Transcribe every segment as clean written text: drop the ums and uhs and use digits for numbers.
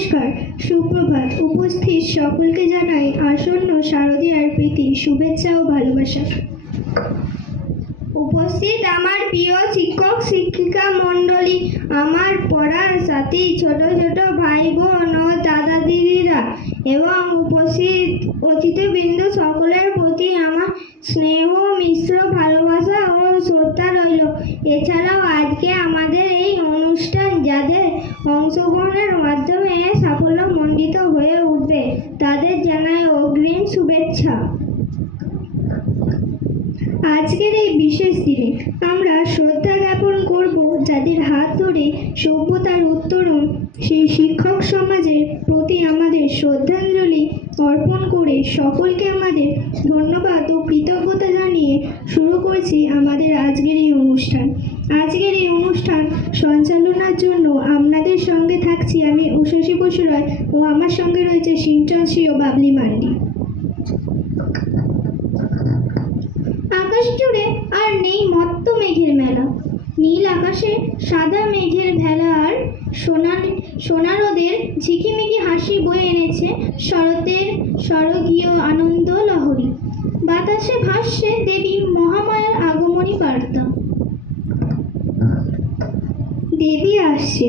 নমস্কার, সুপ্রভাত। উপস্থিত সকলকে জানাই আসন্ন শারদীয়ার প্রীতি শুভেচ্ছা ও ভালোবাসা। উপস্থিত আমার প্রিয় শিক্ষক শিক্ষিকা মণ্ডলী, আমার পড়ার সাথী, ছোট ছোট ভাই বোন ও দাদা দিদিরা এবং উপস্থিত অতিথিবৃন্দ সকলের প্রতি আমার স্নেহ মিশ্র ভালোবাসা ও শ্রদ্ধা রইল। এছাড়াও আজকে আমাদের এই অনুষ্ঠান যাদের অংশগ্রহণের মাধ্যমে সাফল্যমণ্ডিত হয়ে উঠবে তাদের জানাই অগ্রিম শুভেচ্ছা। আজকের এই বিশেষ দিনে আমরা শ্রদ্ধা জ্ঞাপন করব যাদের হাত ধরে সভ্যতার উত্তরণ, সেই শিক্ষক সমাজের প্রতি আমাদের শ্রদ্ধাঞ্জলি অর্পণ করে সকলকে আমাদের ধন্যবাদ ও কৃতজ্ঞতা জানিয়ে শুরু করছি আমাদের আজকের এই অনুষ্ঠান। আজকের এই অনুষ্ঠান সঞ্চালনার জন্য আপনাদের সঙ্গে থাকছি আমি উষসী বসু রয় ও আমার সঙ্গে রয়েছে সিঞ্চন শ্রী ও বাবলি মান্ডি। আকাশ জুড়ে আর নেই মত্ত মেঘের মেলা, নীল আকাশে সাদা মেঘের ভেলা আর সোনা রোদের ঝিকিমিকি হাসি বয়ে এনেছে শরতের স্বর্গীয় আনন্দ লহরী। বাতাসে ভাসছে দেবী মহামায়ার আগমনী বার্তা। দেবী আসছে,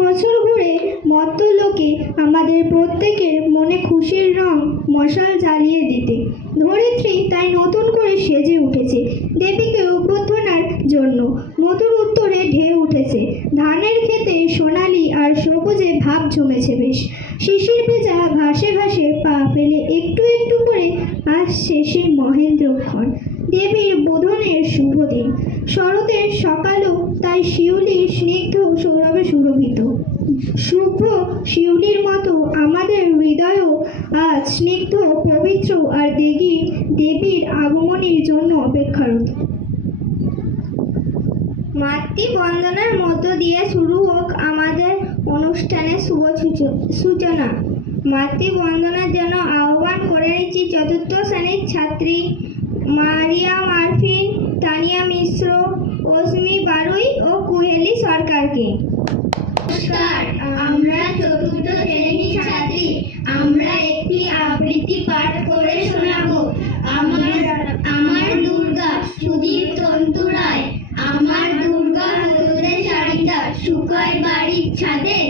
বছর ঘুরে মত্ত লোকে আমাদের প্রত্যেকের মনে খুশির রং মশাল জ্বালিয়ে দিতে। ধরিত্রী তাই নতুন করে সেজে উঠেছে দেবীকে অভ্যর্থনার জন্য। নতুন উত্তরে ঢেউ উঠেছে, ধানের ক্ষেতে সোনালি আর সবুজে ভাব জমেছে বেশ। শিশির ভেজা ঘাসে ঘাসে পা ফেলে একটু একটু করে আসছে সেই মহেন্দ্রক্ষণ, দেবীর বোধনের শুভ দিন। শরতের সকালও তাই শিউলির স্নিগ্ধ সৌরভে সুরভিত। শুভ্র শিউলির মতো আমাদের হৃদয়ও আজ স্নিগ্ধ, পবিত্র আর দেবীর আগমনের জন্য অপেক্ষারত। মাতৃবন্দনার মধ্য দিয়ে শুরু হোক আমাদের অনুষ্ঠানের শুভ সূচনা। মাতৃবন্দনার জন্য আহ্বান করে নিচ্ছি চতুর্থ শ্রেণীর ছাত্রী মারিয়া মারফিন, তানিয়া মিশ্র, অস্মি বারুই ও কুহেলি সরকারকে। নমস্কার, আমরা চতুর্থ শ্রেণীর ছাত্রী। আমরা একটি আবৃত্তি পাঠ করে শোনাবো। আমার দুর্গা সুদীপ তন্তু রায়, আমার দুর্গা হলুদের শাড়িটা শুকায় বাড়ির ছাদে।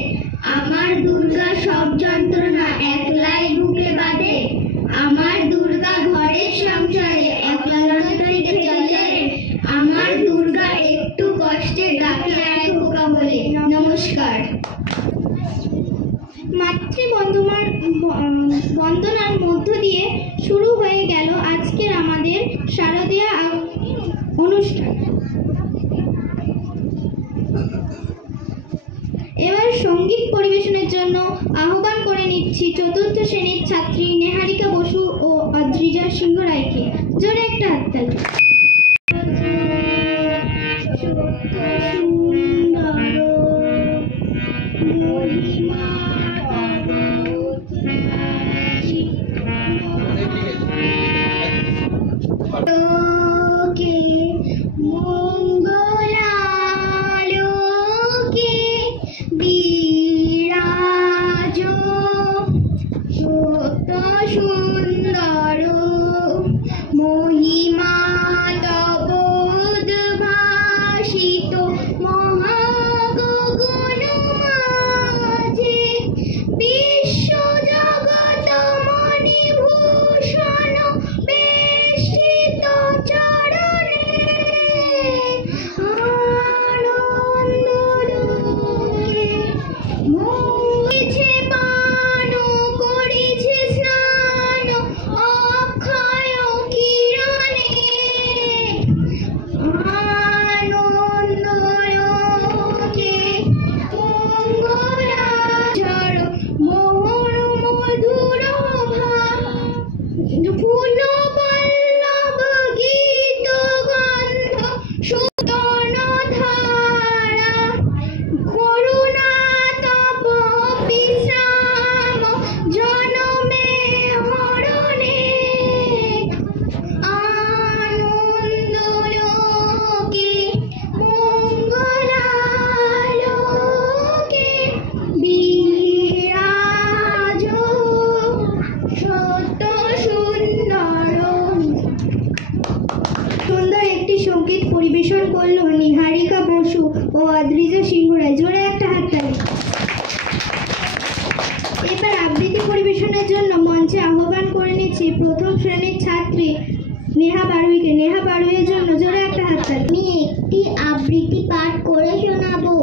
আমার দুর্গা সব যন্ত্রণা একলাই বুকে বাঁধে। আমার দুর্গা ঘরের সংসারে একলা লড়াইতে চলে। আমার দুর্গা একটু কষ্টে ডাকে আয় খোকা বলে। নমস্কার। বন্দনার মধ্য দিয়ে শুরু হয়ে গেল আজকের আমাদের শারদীয়া অনুষ্ঠান। এবার সঙ্গীত পরিবেশনের জন্য আহ্বান করে নিচ্ছি চতুর্থ শ্রেণীর ছাত্রী নেহারিকা বসু ও অদ্রিজা সিংহ রায়কে। জোরে একটা হাততালি। করুণা তপ পরিবেশনের জন্য মঞ্চে আহ্বান করে নিচ্ছি প্রথম শ্রেণীর ছাত্রী নেহা বারুইকে। নেহা বারুইয়ের জন্য জোরে একটা হাততালি। আমি একটি আবৃত্তি পাঠ করে শোনাবো।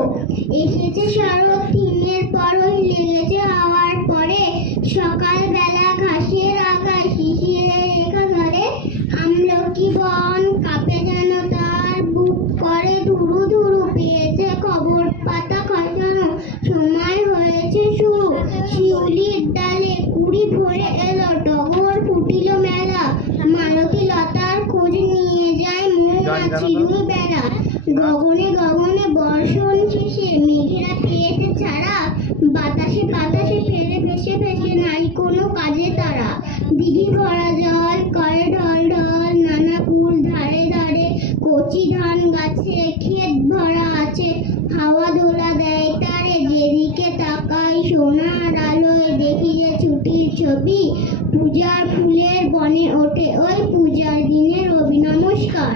এসেছে শরৎ, দিনের পরই লেগেছে হাওয়ার পরে, সকালবেলা ঘাসের আগায় শিশিরের রেখা ধরে, আমলকি বন কাঁপে যেন তার বুক করে ধুরু ধুরু, পেয়েছে খবর পাতা খসানো, সময় হয়েছে শুরু, শিউলির ডালে কুড়ি ভরে এলো, টগর ফুটিল মেলা, মালতী লতার খোঁজ নিয়ে যায় মৌমাছির বেলা, গগনে গগনে বর্ষণ শেষে মেঘেরা পেয়েছে ছাড়া, বাতাসে বাতাসে ফেলে ভেসে ভেসে নাই কোনো কাজে তারা, দিঘি ভরা জল করে ঢল ঢল, নানা ফুল ধারে ধারে, কচি ধান গাছে ক্ষেত ভরা আছে, হাওয়া দোলা দেয় তারে, যেদিকে তাকাই সোনার আলোয় দেখি যে ছুটির ছবি, পূজার ফুলের বনে ওঠে ওই পূজার দিনের রবি। নমস্কার।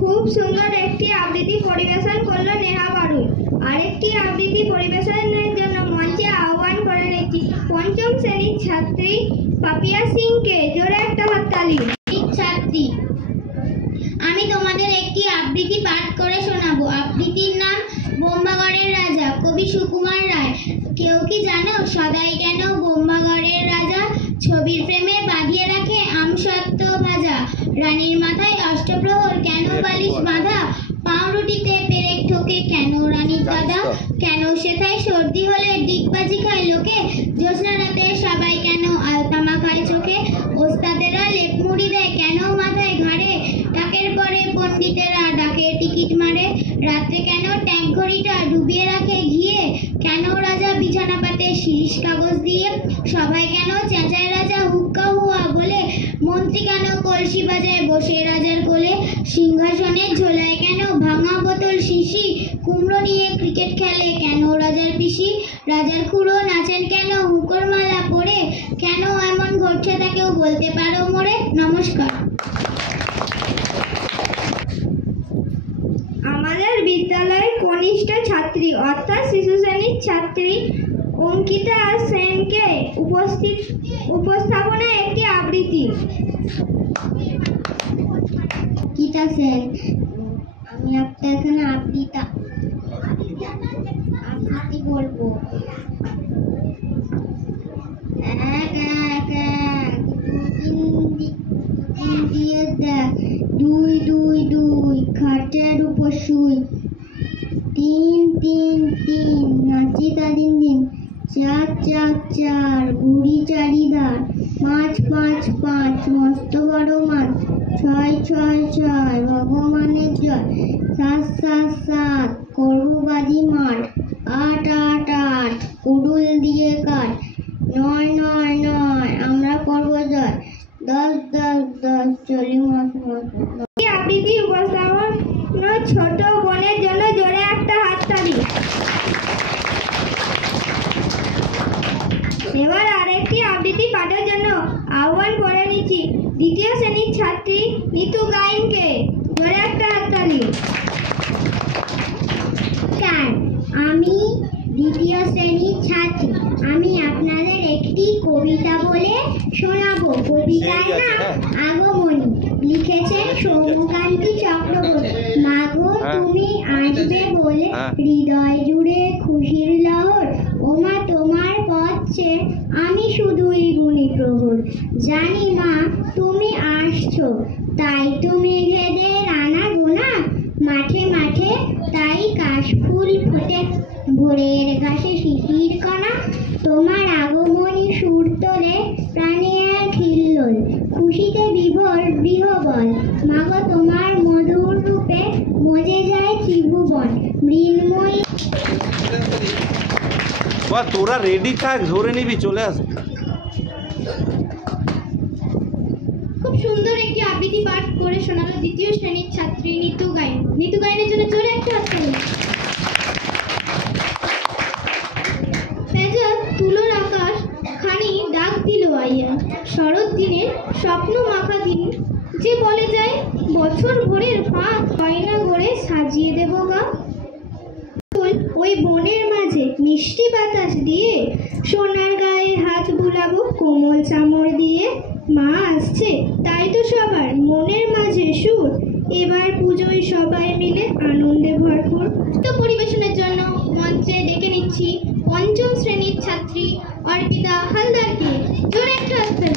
খুব সুন্দর একটি আবৃত্তি পরিবেশন করলো নেহা বারুই। আরেকটি আবৃত্তি পরিবেশনের জন্য মঞ্চে আহ্বান করে নিচ্ছি পঞ্চম শ্রেণীর ছাত্রী পাপিয়া সিংকে। জোরে একটা হাততালি। ছাত্রী, আমি তোমাদের একটি আবৃত্তি পাঠ করে শোনাবো। আবৃত্তির নাম বোম্বাগড়ের রাজা, কবি সুকুমার রায়। কেউ কি জানো সদাই কেন বোম্বাগড়ের রাজা, ছবির ফ্রেমে বাঁধিয়ে রাখে আমসত্ত্ব ভাজা, রানীর মাথায় অষ্টপ্রহর কেন বালিশ বাঁধা, পাউরুটিতে পেরেক ঠোকে কেন রানীর দাদা, কেন সেথায় সর্দি হলে ডিগবাজি খায় লোকে, জ্যোৎস্না রাতে সবাই কেন আলতা মাখায় চোখে, ওস্তাদেরা লেপ মুড়ি দেয় কেন মাথায় ঘাড়ে, ডাকের পরে পণ্ডিতেরা ডাকে টিকিট মারে, রাত্রে কেন ট্যাঙ্ক ঘড়িটা ডুবিয়ে রাখে ঘিয়ে, কেন রাজা বিছানা পাতে শিরিষ কাগজ দিয়ে, সবাই কেন চেঁচায় রাজা হুক্কা হুয়া বলে, মন্ত্রী কেন কলসি বাজায় বসে রাজার কোলে, সিংহাসনের ঝোলায় কেন ভাঙা বোতল শিশি, কুমড়ো নিয়ে ক্রিকেট খেলে কেন রাজার পিসি, রাজার খুড়ো নাচেন কেন হুঁকোর মালা পরে, কেন এমন ঘটছে তা কেউ বলতে পারো মোরে। নমস্কার। আমাদের বিদ্যালয়ের কনিষ্ঠ ছাত্রী অর্থাৎ শিশু শ্রেণীর ছাত্রী অঙ্কিতা সেনকে উপস্থাপনায় একটি আবৃত্তি। গীতা সেন, আমি আপনার এখানে আবৃত্তি বলবো। এক এক এক দিয়ে দেখ, দুই দুই দুই খাটের উপর শুই, তিন তিন তিন নাচি তা দিন দিন, চার চার চার ঘুড়ি চারিদার, পাঁচ পাঁচ পাঁচ মস্ত বড় মাছ, ছয় ছয় ছয় ভগবানের জয়, সাত সাত সাত করবো বাজি মাঠ, আট আট আট কুডুল দিয়ে কাঠ, নয় নয় নয় আমরা করবো জয়, দশ দশ দশ চলি মাস মাস। এই আবৃত্তি উপস্থাপনা ছোট বোনের জন্য জোরে একটা হাততালি। এবার আরেকটি আবৃত্তি পাঠের জন্য আহ্বান করে নিচ্ছি দ্বিতীয় শ্রেণীর ছাত্রী নিতু গাইনকে। জোরে একটা হাততালি। আমি দ্বিতীয় শ্রেণীর ছাত্রী, আমি আপনাদের একটি কবিতা বলে শোনাবো। কবিতার নাম আগমনী, লিখেছেন সৌমকান্তি চক্রবর্তী। মাগো তুমি আসবে বলে হৃদয় জুড়ে খুশির লহর, ওমা তোমার পথ চেয়ে আমি শুধুই গুণী প্রহর, জানি মা তুমি আসছো তাই তো মেঘেদের আনা গোনা, মাঠে মাঠে তাই কাশফুল ফোটে, ভোরের ঘাসে শিশির কণা, তোমার আগমনী সুর তোলে প্রাণে এক হিল্লোল, খুশিতে বিভোর গৃহবল, মাগো তোমার মধুর রূপে মজে যায় ত্রিভুবন, মৃন্ময়ী। তোরা রেডি থাক, ধরে নিবি, চলে আস। খুব সুন্দর একটি আবৃত্তি পাঠ করে শোনালো দ্বিতীয় শ্রেণীর ছাত্রী নিতু গাইন। নিতু গাইনের জন্য জোরে একটা হাততালি। তুলোর আকাশ খানি ডাক দিল আইয়া, শরৎ দিনের স্বপ্ন মাখা দিন, যে বলে যায় বছর ভোরের ফাঁক, গয়না গড়ে সাজিয়ে দেব গা। ওই বনের মাঝে মিষ্টি বাতাস দিয়ে, সোনার গায়ে হাত বুলাবো কোমল চামড় দিয়ে। মা আসছে তাই তো সবার মনের মাঝে সুর, এবার পুজোয় সবাই মিলে আনন্দে ভরপুর। তো পরিবেশনের জন্য মঞ্চে ডেকে নিচ্ছি পঞ্চম শ্রেণীর ছাত্রী অর্পিতা হালদারকে। জোরে একটা হাততালি।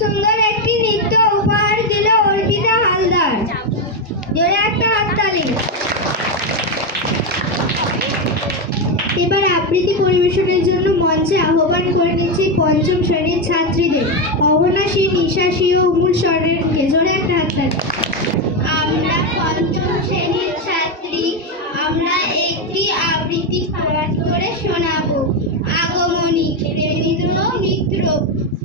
সুন্দর একটি নৃত্য উপহার দিল অর্পিতা হালদার। জোরে একটা হাততালি। এবার আবৃত্তি পরিবেশনের জন্য মঞ্চে আহ্বান করে নিচ্ছি পঞ্চম শ্রেণীর ছাত্রীদের অবনাশী, নিশাসী ও উমুল স্বরেরকে। জোরে একটা হাততালি। আমরা পঞ্চম শ্রেণীর ছাত্রী, আমরা একটি আবৃত্তি পাঠ করে শোনাবো। আগমনী প্রেমির মিত্র,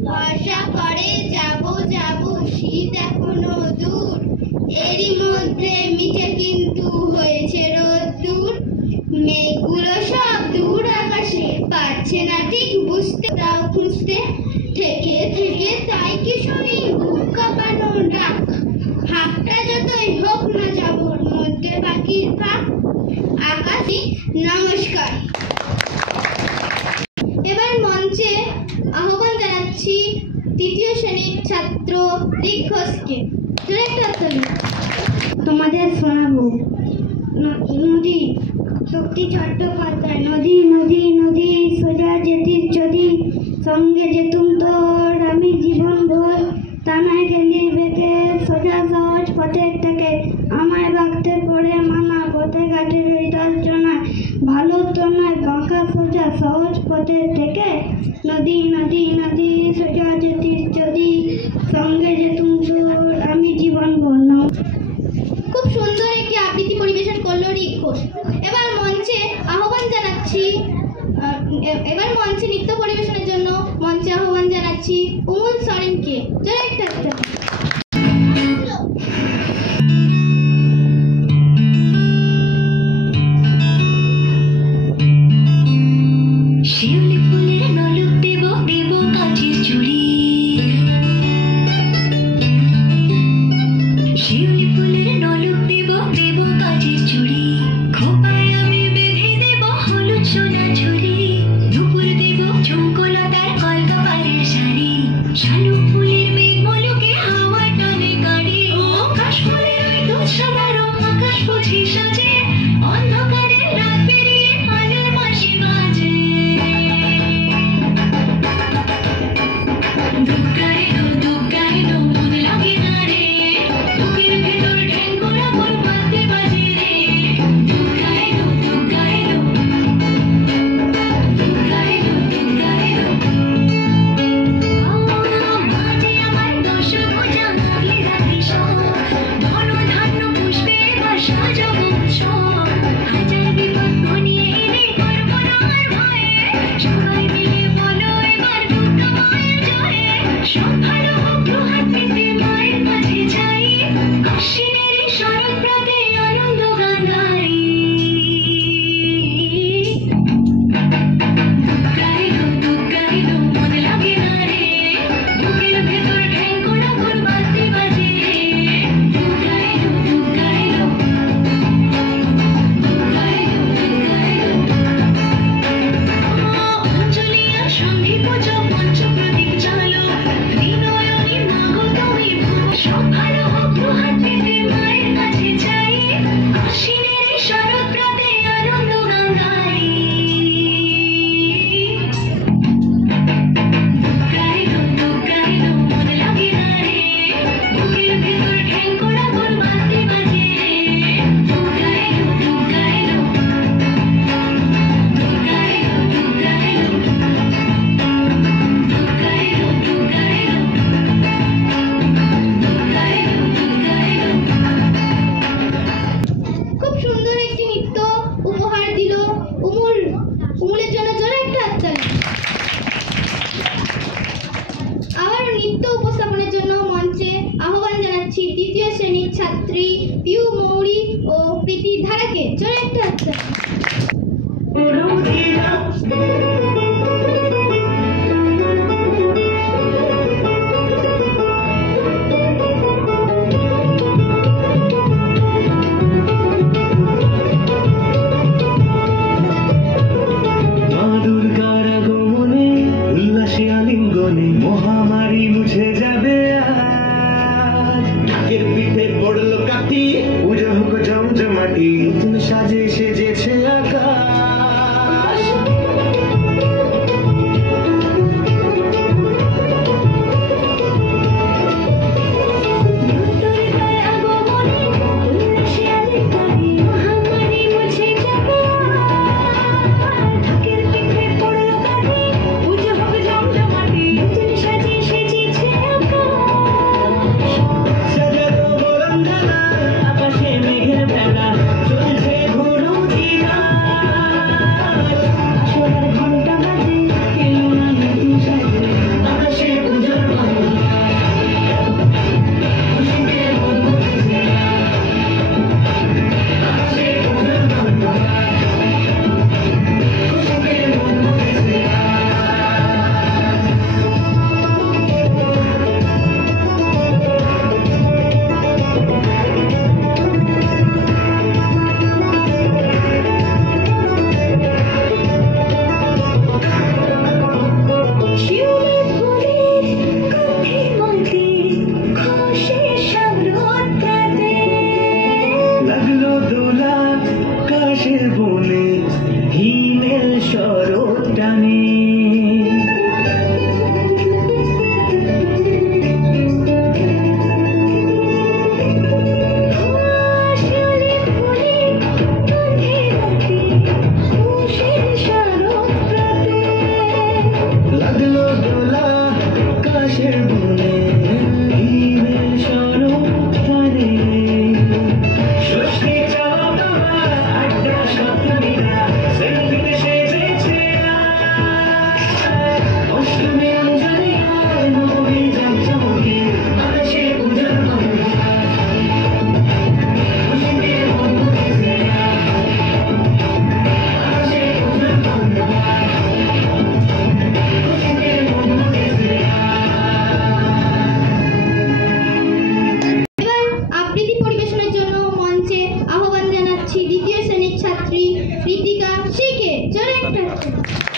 বর্ষা করে যাব যাব, শীত এখনো দূর, এরই মধ্যে মিঠে কিন্তু হয়েছে রোদ্দুর। মেঘগুলো সব দূর আকাশে, পারছে না ঠিক বুঝতে, তাও খুঁজতে থেকে থেকে তাই কি শুনি বুক কাঁপানো ডাক। হাতটা যতই হোক না যাবর মধ্যে পাখির ফাঁক। আকাশে নমস্কার। এবার মঞ্চে আহ্বান জানাচ্ছি তৃতীয় শ্রেণীর ছাত্র দিক ঘোষকে। তোমাদের শোনাবো নদী, শক্তি চট্টোপাধ্যায়। নদী নদী নদী সোজা যেতিস যদি, সঙ্গে যেতুম তোর আমি জীবন ভোর। টানায় গেলি বেঁকে সোজা সহজ পথের থেকে, আমায় বাঁকতে করে মানা পথে ঘাটের ওই তর্জনা। ভালো তো নয় বাঁকা সোজা সহজ পথের থেকে। নদী নদী নদী সোজা যেতিস যদি, সঙ্গে যেতুম তোর আমি জীবন ভোর। খুব সুন্দর একটি আবৃত্তি পরিবেশন করলো রিক ঘোষ। এবার মঞ্চে নৃত্য পরিবেশনের জন্য মঞ্চে আহ্বান জানাচ্ছি উমুল সরেনকে। জোরে একটা হাততালি। শিউলি ফুলের নলক দেব দেব কাঁচের চুড়ি, শিউলি ফুলের নলক দেব দেব কাঁচের চুড়ি। খোপায় আমি বেঁধে দেব হলুদ সোনা ঝুলি, দুপুর দেব চৌকলতার কলকাপাড়ের শাড়ি। শালুক ফুলের মেঘ মলকে হাওয়া টানে গাড়ি, ও কাশফুলের ওই দুধ সাদা রং আকাশ বুঝি সাজে। অন্ধকারের রাত পেরিয়ে আলোর বাঁশি বাজে। দুগ্গাইলো মন লাগে না রে, বুকের ভেতর ঠ্যাং বরাবর বাজতে বাজে রে। দুগ্গাইলো মাঝে আমার দশ ভুজা লাগলে রাখি সব, ধন ধান্য পুষ্পে বা সাজাবো সব। প্রীতির ধারাকে জোরে একটা হাততালি। মহামারী মুছে যাবে আজ, ঢাকের পিঠে পড়লো কাঠি, পুজো হোক জমজমাটি, নতুন সাজে সেজেছে আকাশ।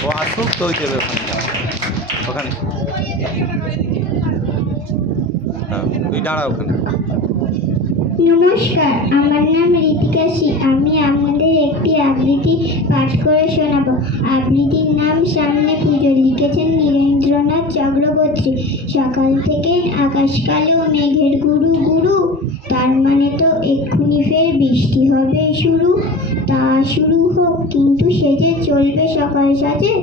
ও আসুক তো ওই দেবে ওখানে, তুই দাঁড়া ওখানে। নমস্কার, আমার নাম ঋতিকা সি। আমি আমাদের একটি আবৃত্তি পাঠ করে শোনাবো। আবৃত্তির নাম সামনে পুজো। লিখেছেন নীরেন্দ্রনাথ চক্রবর্তী। সকাল থেকে আকাশ কালো, মেঘের গুরু গুরু, তার মানে তো এক্ষুনি ফের বৃষ্টি হবে শুরু। তা শুরু হোক, কিন্তু সেজে চলবে সকাল সাজে।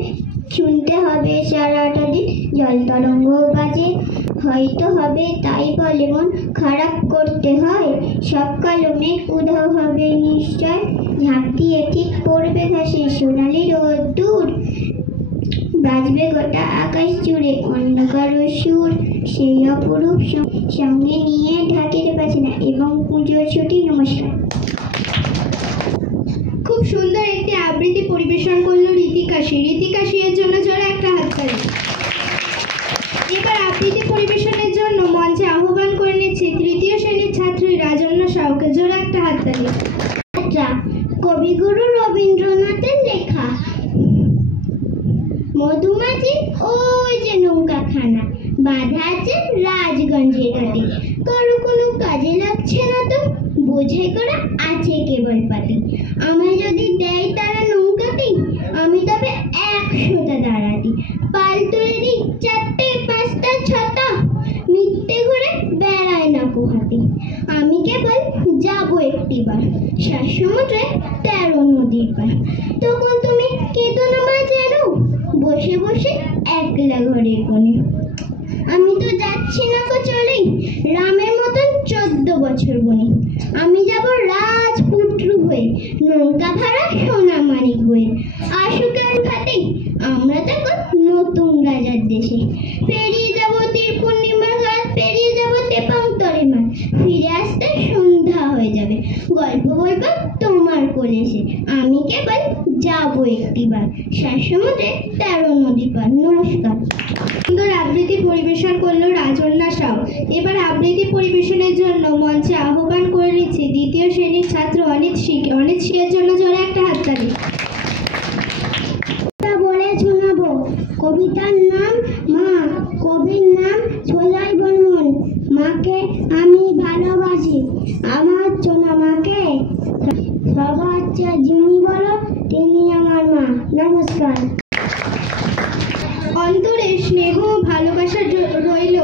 শুনতে হবে সারাটা দিন জল তরঙ্গ বাজে। হয়তো হবে তাই বলে মন খারাপ করতে হয়। সব কালো মেঘ উধাও হবে নিশ্চয়। ঝাঁপ দিয়ে ঠিক পড়বে ঘাসে সোনালি রোদ্দুর। বাজবে গোটা আকাশ জুড়ে অন্য কারো সুর। সেই অপরূপ সঙ্গে নিয়ে ঢাকের বাজনা এবং পুজোর ছুটি। নমস্কার। খুব সুন্দর একটি আবৃত্তি পরিবেশন করলো ঋতিকা সি। ঋতিকা সি এর জন্য জোরে একটা হাততালি। এবার আবৃত্তি পরিবেশনের জন্য মঞ্চে আহ্বান করে নিচ্ছে তৃতীয় শ্রেণীর ছাত্রী রাজন্য সাউকে। জোরে একটা হাততালি। কবিগুরু রবীন্দ্রনাথের লেখা। মধুমাছি ওই যে নৌকাখানা বাঁধা আছে রাজগঞ্জের ঘাটে। কারো কোনো কাজে লাগছে না তো, বোঝে করে আছে কেবল পাতি। আমায় যদি দেয় তারা নৌকাতে, আমি তবে 100টা দাঁড়াতি। পাল তুলে দিই 4টে 5টা 6টা, মিথ্যে ঘুরে বেড়ায় না পোহাতে। আমি কেবল যাবো একটিবার সমুদ্রে 13 নদীর পার। তখন তুমি কেঁদো না মা যেন, বসে বসে একলা ঘরের কোণে। আমি তো যাচ্ছি না গো চলেই, রামের মতন 14 বছর বনে। আমি যাব রাজপুত্র হয়ে, নৌকা ভাড়া সোনা মানিক বয়ে। আসুক আর ঘাটে, আমরা তখন নতুন রাজার দেশে। পেরিয়ে যাব তীর পূর্ণিমার রাত, পেরিয়ে যাব তেপান্তরে মাঠ। ফিরে আসতে সন্ধ্যা হয়ে যাবে, গল্প বলবো তোমার কোলে এসে, আমি কেবল যাবো একটিবার, সমুদ্রে 13 নদী পার। নমস্কার। সুন্দর আবৃত্তি পরিবেশন করলো রাজন্যা সাউ। এবার আবৃত্তি পরিবেশনের জন্য মঞ্চে আহ্বান করে নিচ্ছি দ্বিতীয় শ্রেণীর ছাত্র অনিত সিং। অনিত সিংয়ের জন্য জোরে একটা হাততালি। বলে শোনাবো। কবিতার নাম মা, কবির নাম সোলাই বর্মন। মাকে আমি ভালোবাসি, আমার সোনা মাকে সবার চেয়ে যিনি বলো তিনি আমার মা। নমস্কার। অন্তরে স্নেহ ও ভালোবাসা রইল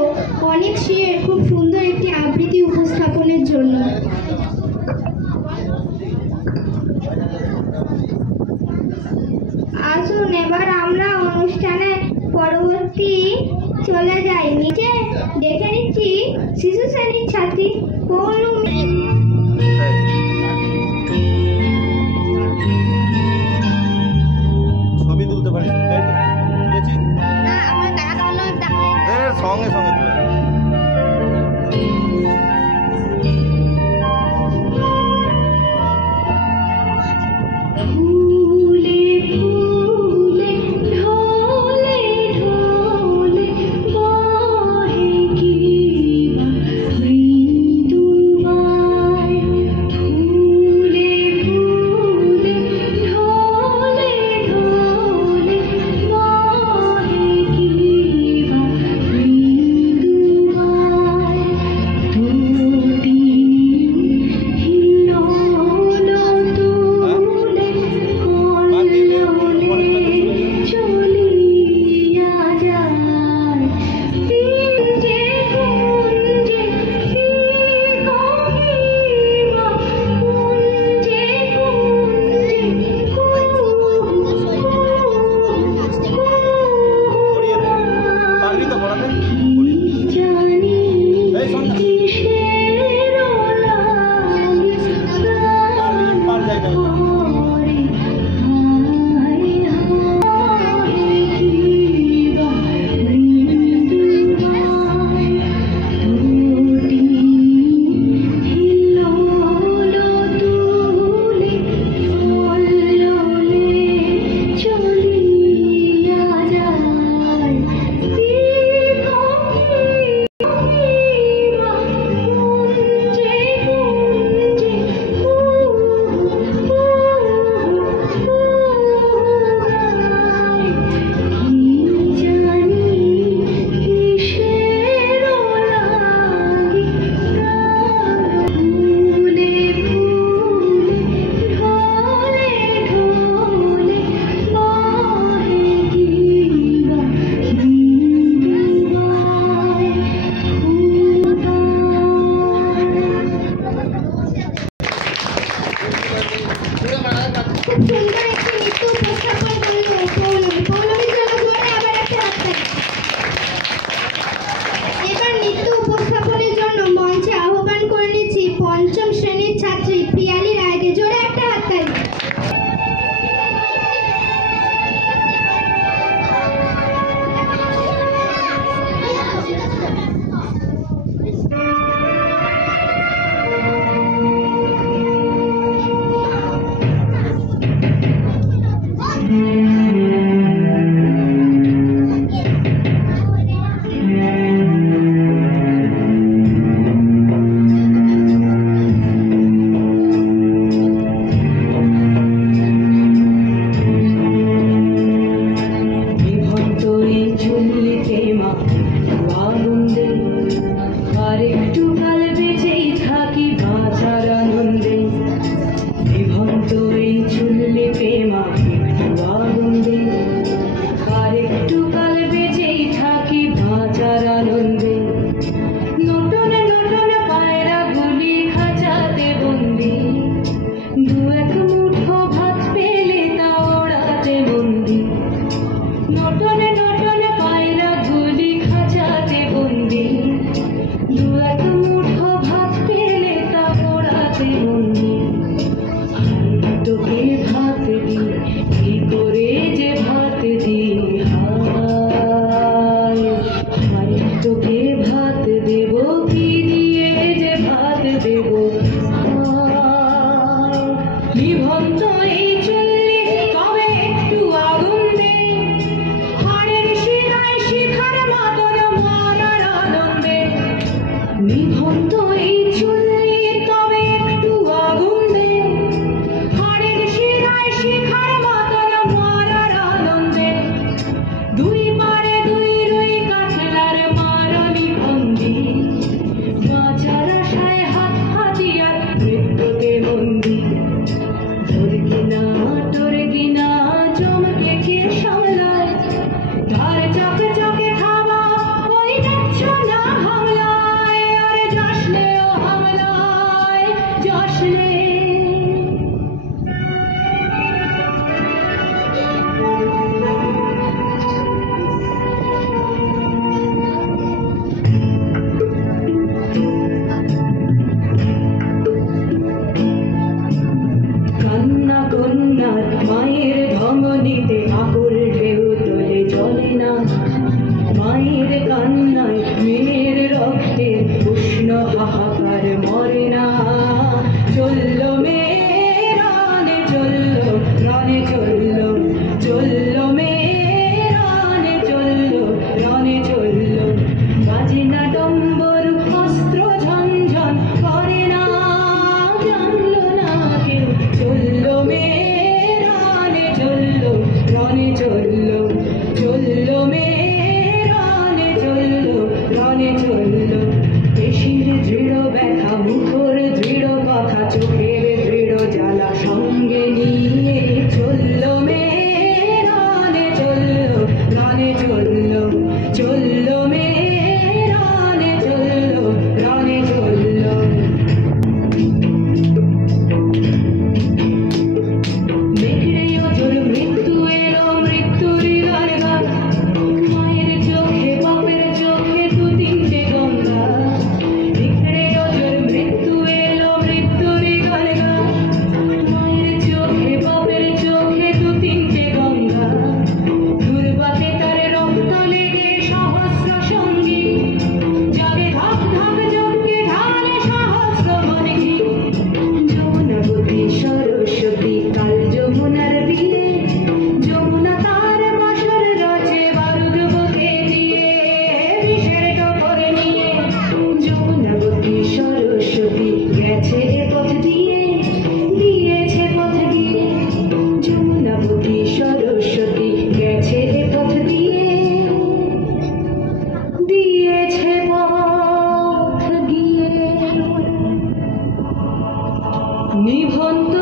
অনিত সিংয়ের খুব সুন্দর একটি আবৃত্তি উপস্থাপনের জন্য। আসুন এবার আমরা অনুষ্ঠানে পরবর্তী চলে যাই। নিচে দেখে নিচ্ছি শিশু শ্রেণীর ছাত্রী পৌলমী। ছবি তুলতে পারি, তাই তো? তুলেছি? না, আমার দেখা হলো সঙ্গে সঙ্গে তুলে দাও। ফুলে ফুলে ঢলে ঢলে বহে কি বা মৃদুবায়। ফুলে ফুলে ঢলে ঢলে বহে কি বা মৃদুবায়। তোটি হিলোলো তুলে চলিয়া যায়। কুঞ্জে কুঞ্জে কহিবা, কুঞ্জে পারবি তো পড়াতে? জানি এই শোন না। কিসের লাগে পার যাই না। করে হায় হায় কিবা মৃদুবায়। তোটি হিলোলো তুলে কল্লোলে চলিয়া যায়। কুঞ্জে কুঞ্জে জানি কিসের লাগি ফুলে ফুলে ঢলে ঢলে বহে কিবা মৃদুবায়। খুব সুন্দর একটি নৃত্য উপস্থাপন করলো পৌলমী। পৌলমীর জন্য জোরে আবার একটা হাততালি। এবার নৃত্য উপস্থাপনের জন্য মঞ্চে আহ্বান করে নিচ্ছি পঞ্চম শ্রেণীর ছাত্রী পিয়ালি রায়কে। জোরে একটা হাততালি। নিভন্ত এই চুল্লি তবে একটু আগুন দে, হাড়ের শিরায় শিখার মতন মরার আনন্দে। নিভন্ত এই চুল্লি তবে একটু আগুন দে, হাড়ের শিরায় শিখার মতন মরার আনন্দে। দুই পারে দুই রুই কাতলার মারণী ভঙ্গি, বাঁচার আশায় হাত হাতিয়ার মৃত্যুতে বন্দি। তোর কিনা চমকে কে সামলায়, তার চকে চকে খাওয়া ওই দেখছ না হামলায়। আরে যাসনে ও হামলায় যাসনে। কান্না কন্যার মায়ের ধমনীতে আকুল ঢেউ তোলে চলে না, মায়ের কান্নায় মেয়ের রক্তে উষ্ণ হাহাকার মরে না। চলল মেয়ে রানে চলল, রানে চলল, চলল মেয়ে রানে চলল, রানে চলল। বাজে না ডম্বর অস্ত্র ঝনঝন করে না, জানলো না কেউ। চলল মেয়ে রানে চলল, রানে চলল, চলল মেয়ে রানে চলল, রানে চলল। পেশির দৃঢ় ব্যথা, মুখর দৃঢ় কথা, চোখের দৃঢ় জ্বালা সঙ্গে নিয়ে চলল মেয়ে রানে চলল, রানে চলল, চলল মেয়ে রানে চলল, রানে চলল। মেঘরে অজর মৃত্যু এলো, মৃত্যুরই গান গান। মায়ের চোখে বাপের চোখে দু তিনটে গঙ্গা। মেঘরে অজর মৃত্যু এলো, মৃত্যুরই গান গান। মায়ের চোখে বাপের চোখে দু তিনটে গঙ্গা। দুর্বাতে তার রক্ত লেগে সহস্র সঙ্গী, জাগে ধাক ধাক যজ্ঞে ঢালে সহস্র মনঘি। যমুনাবতী সরস্বতী কাল যমুনার তীরে, যমুনা তার বাসর রচে বারুদ বুকে দিয়ে, বিষের টপর নিয়ে। যমুনাবতী সরস্বতী গেছে এ পথ দিয়ে, দিয়েছে পথ দিয়ে। যমুনাবতী সরস্বতী গেছে এ পথ দিয়ে, দিয়েছে পথ গিয়ে। নিভন্ত